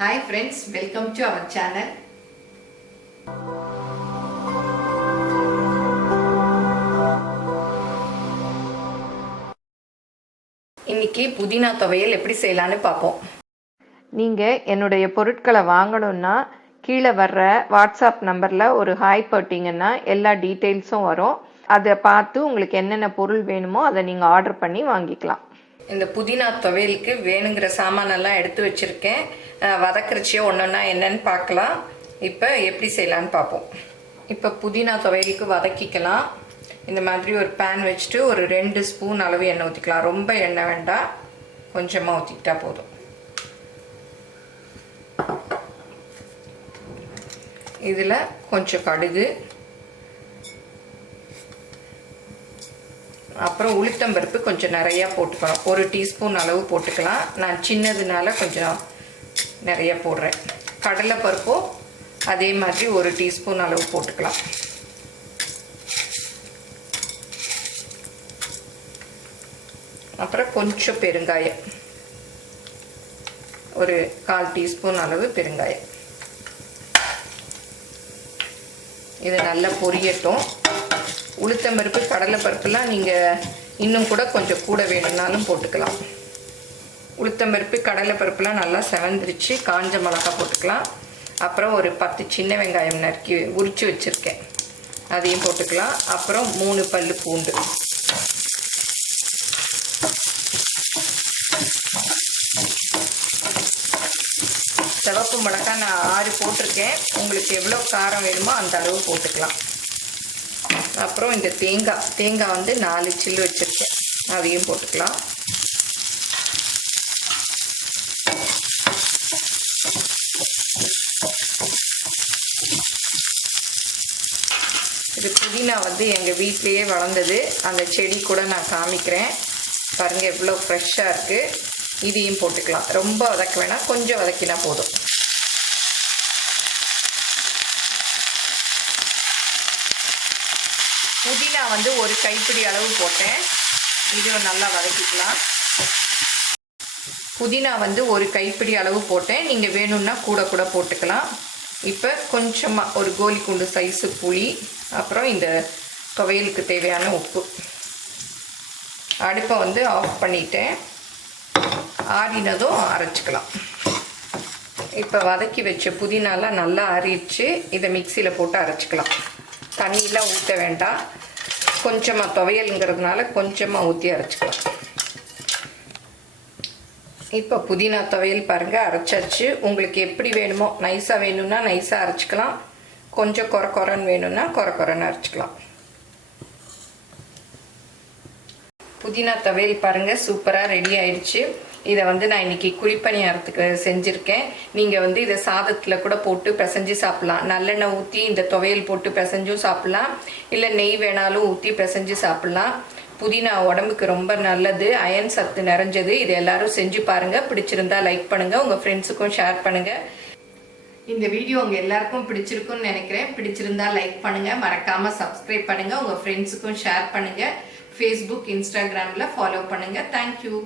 Hi friends, welcome to our channel. இன்னைக்கு புதினா துவையல் எப்படி செய்யலாம்னு பார்ப்போம். நீங்கள் என்னுடைய பொருட்களை வாங்கணும்னா கீழே வர்ற வாட்ஸ்அப் நம்பரில் ஒரு ஹாய் போட்டிங்கன்னா எல்லா டீட்டெயில்ஸும் வரும். அதை பார்த்து உங்களுக்கு என்னென்ன பொருள் வேணுமோ அதை நீங்கள் ஆர்டர் பண்ணி வாங்கிக்கலாம். இந்த புதினா துவையலுக்கு வேணுங்கிற சாமானெல்லாம் எடுத்து வச்சுருக்கேன். வதக்கரிச்சியோ ஒன்றா என்னன்னு பார்க்கலாம். இப்போ எப்படி செய்யலான்னு பார்ப்போம். இப்போ புதினா துவையலுக்கு வதக்கிக்கலாம். இந்த மாதிரி ஒரு பேன் வச்சுட்டு ஒரு 2 ஸ்பூன் அளவு எண்ணெய் ஊற்றிக்கலாம். ரொம்ப எண்ணெய் வேண்டாம், கொஞ்சமாக ஊற்றிக்கிட்டா போதும். இதில் கொஞ்சம் கடுகு, அப்புறம் உளுத்தம்பருப்பு கொஞ்சம் நிறையா போட்டுக்கலாம். 1 டீஸ்பூன் அளவு போட்டுக்கலாம். நான் சின்னதுனால கொஞ்சம் நிறைய போடுறேன். கடலைப்பருப்பும் அதே மாதிரி 1 டீஸ்பூன் அளவு போட்டுக்கலாம். அப்புறம் கொஞ்சம் பெருங்காயம், ஒரு 1/4 டீஸ்பூன் அளவு பெருங்காயம். இது நல்லா பொரியட்டும். உளுத்தம்பருப்பு கடலைப்பருப்புலாம் நீங்கள் இன்னும் கூட கொஞ்சம் கூட வேணும்னாலும் போட்டுக்கலாம். உளுத்தம்பருப்பு கடலைப்பருப்புலாம் நல்லா செவந்துருச்சு. காஞ்ச மிளகா போட்டுக்கலாம். அப்புறம் ஒரு 10 சின்ன வெங்காயம் நறுக்கி உரித்து வச்சுருக்கேன், அதையும் போட்டுக்கலாம். அப்புறம் 3 பல் பூண்டு, சிவப்பு மிளகா நான் 6 போட்டிருக்கேன். உங்களுக்கு எவ்வளோ காரம் வேணுமோ அந்த அளவு போட்டுக்கலாம். அப்புறம் இந்த தேங்காய் வந்து 4 சில்லு வச்சுருக்கேன், அதையும் போட்டுக்கலாம். இது புதினா வந்து எங்கள் வீட்டிலையே வளர்ந்தது. அந்த செடி கூட நான் காமிக்கிறேன் பாருங்கள், எவ்வளோ ஃப்ரெஷ்ஷாக இருக்குது. இதையும் போட்டுக்கலாம். ரொம்ப வதக்க வேணாம், கொஞ்சம் வதக்கினா போதும். புதினா வந்து ஒரு கைப்பிடி அளவு போட்டேன். இதுவும் நல்லா வதக்கிக்கலாம். புதினா வந்து ஒரு கைப்பிடி அளவு போட்டேன். நீங்கள் வேணும்னா கூட போட்டுக்கலாம். இப்போ கொஞ்சமாக ஒரு கோலி குண்டு சைஸு புளி, அப்புறம் இந்த துவையலுக்கு தேவையான உப்பு. அடுப்பை வந்து ஆஃப் பண்ணிட்டேன். ஆறினதும் அரைச்சிக்கலாம். இப்போ வதக்கி வச்ச புதினாலாம் நல்லா ஆறிடுச்சு. இதை மிக்சியில் போட்டு அரைச்சிக்கலாம். தண்ணியெலாம் ஊற்ற வேண்டாம். கொஞ்சமாக துவையலுங்கிறதுனால கொஞ்சமாக ஊற்றி அரைச்சிக்கலாம். இப்போ புதினா துவையல் பாருங்கள் அரைச்சாச்சு. உங்களுக்கு எப்படி வேணுமோ, நைஸாக வேணும்னா நைஸாக அரைச்சிக்கலாம், கொஞ்சம் கொரன்னு வேணும்னா கொரன்னு அரைச்சிக்கலாம். புதினா துவையல் பாருங்கள் சூப்பராக ரெடி ஆயிடுச்சு. இதை வந்து நான் இன்றைக்கி குழிப்பணியாரத்துக்கு செஞ்சுருக்கேன். நீங்கள் வந்து இதை சாதத்தில் கூட போட்டு பிசைஞ்சு சாப்பிட்லாம். நல்லெண்ணெய் ஊற்றி இந்த துவையல் போட்டு பிசைஞ்சும் சாப்பிட்லாம், இல்லை நெய் வேணாலும் ஊற்றி பிசைஞ்சு சாப்பிட்லாம். புதினா உடம்புக்கு ரொம்ப நல்லது, அயன் சத்து நிறைஞ்சது. இது எல்லாரும் செஞ்சு பாருங்கள். பிடிச்சிருந்தா லைக் பண்ணுங்கள், உங்கள் ஃப்ரெண்ட்ஸுக்கும் ஷேர் பண்ணுங்கள். இந்த வீடியோ உங்கள் எல்லாருக்கும் பிடிச்சிருக்குன்னு நினைக்கிறேன். பிடிச்சிருந்தா லைக் பண்ணுங்கள், மறக்காமல் சப்ஸ்கிரைப் பண்ணுங்கள், உங்கள் ஃப்ரெண்ட்ஸுக்கும் ஷேர் பண்ணுங்கள். ஃபேஸ்புக், இன்ஸ்டாகிராமில் ஃபாலோ பண்ணுங்கள். தேங்க்யூ.